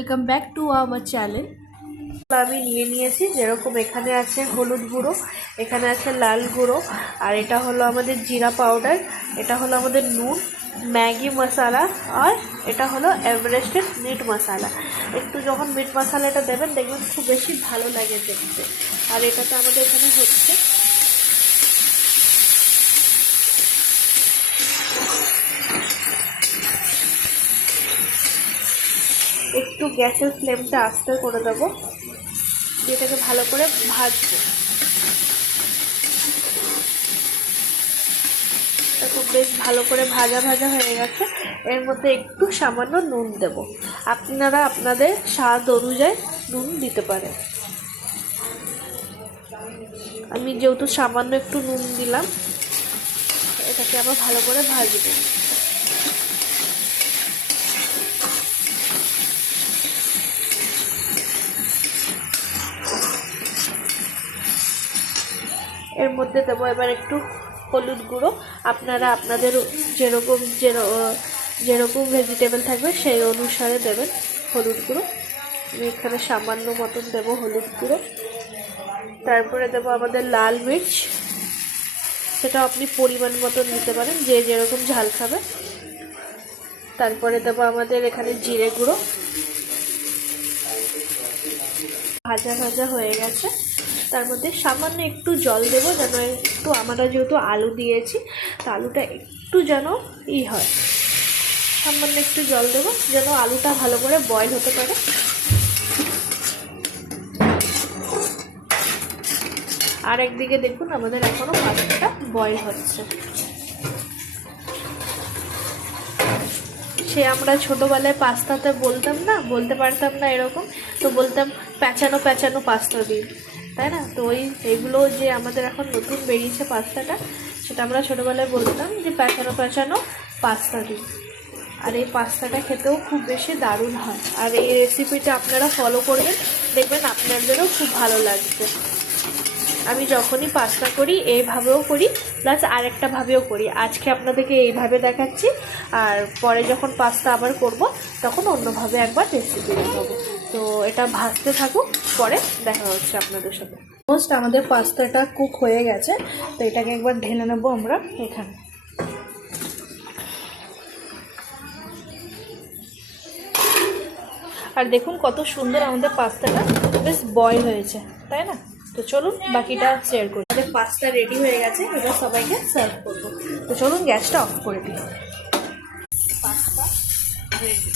Welcome back to our channel. আমি নিয়েছি যেরকম এখানে আছে হলুদ গুঁড়ো, এখানে আছে লাল গুঁড়ো, আর এটা হলো আমাদের জিরা পাউডার, এটা হলো আমাদের নুন, ম্যাগি মশলা, আর এটা হলো এভারেস্টের মিট মশলা। একটু যখন মিট মশলাটা দেবেন দেখবেন খুব বেশি ভালো লাগে দেখতে। আর এটাতে আমাদের এখানে হচ্ছে একটু গ্যাসের ফ্লেমটা আস্তে করে দেবো, এটাকে ভালো করে ভাজবো। খুব বেশ ভালো করে ভাজা হয়ে গেছে। এর মধ্যে একটু সামান্য নুন দেব, আপনারা আপনাদের স্বাদ অনুযায়ী নুন দিতে পারেন। আমি যেহেতু সামান্য একটু নুন দিলাম, এটাকে আবার ভালো করে ভাজবো। এর মধ্যে দেবো এবার একটু হলুদ গুঁড়ো, আপনারা আপনাদের যেরকম ভেজিটেবল থাকবে সেই অনুসারে দেবেন হলুদ গুঁড়ো। আমি এখানে সামান্য মতন দেবো হলুদ গুঁড়ো। তারপরে দেবো আমাদের লাল মির্চ, সেটা আপনি পরিমাণ মতন দিতে পারেন, যে যেরকম ঝাল খাবে। তারপরে দেবো আমাদের এখানে জিরে গুঁড়ো। ভাজা হয়ে গেছে, তার মধ্যে সামান্য একটু জল দেবো, যেন একটু আমরা যেহেতু আলু দিয়েছি তো আলুটা একটু যেন হয়। সামান্য একটু জল দেবো যেন আলুটা ভালো করে বয়েল হতে পারে। আর একদিকে দেখুন আমাদের এখনো পাস্তাটা বয়েল হচ্ছে। সে আমরা ছোটোবেলায় পাস্তাতে বলতে পারতাম না এরকম, তো বলতাম প্যাঁচানো পাস্তা দিন, তাই না? তো এইগুলো যে আমাদের এখন নতুন বেরিয়েছে পাস্তাটা, সেটা আমরা ছোটোবেলায় বলতাম যে প্যাঁচানো পাস্তা দিন। আর এই পাস্তাটা খেতেও খুব বেশি দারুণ হয়। আর এই রেসিপিটা আপনারা ফলো করবেন, দেখবেন আপনাদেরও খুব ভালো লাগবে। আমি যখনই পাস্তা করি এইভাবেও করি, প্লাস আরেকটাভাবেও করি। আজকে আপনাদেরকে এইভাবে দেখাচ্ছি, আর পরে যখন পাস্তা আবার করব তখন অন্যভাবে একবার রেসিপি দেখাবো। তো এটা ভাজতে থাকুক, পরে দেখা হচ্ছে আপনাদের সাথে। অলমোস্ট আমাদের পাস্তাটা কুক হয়ে গেছে, তো এটাকে একবার ঢেলে নেব আমরা এখানে। আর দেখুন কত সুন্দর আমাদের পাস্তাটা বেশ বয়েল হয়েছে, তাই না? তো চলুন বাকিটা শেয়ার করি। আমাদের পাস্তা রেডি হয়ে গেছে, এবার সবাইকে সার্ভ করবো। তো চলুন গ্যাসটা অফ করে দিই। Pasta ready.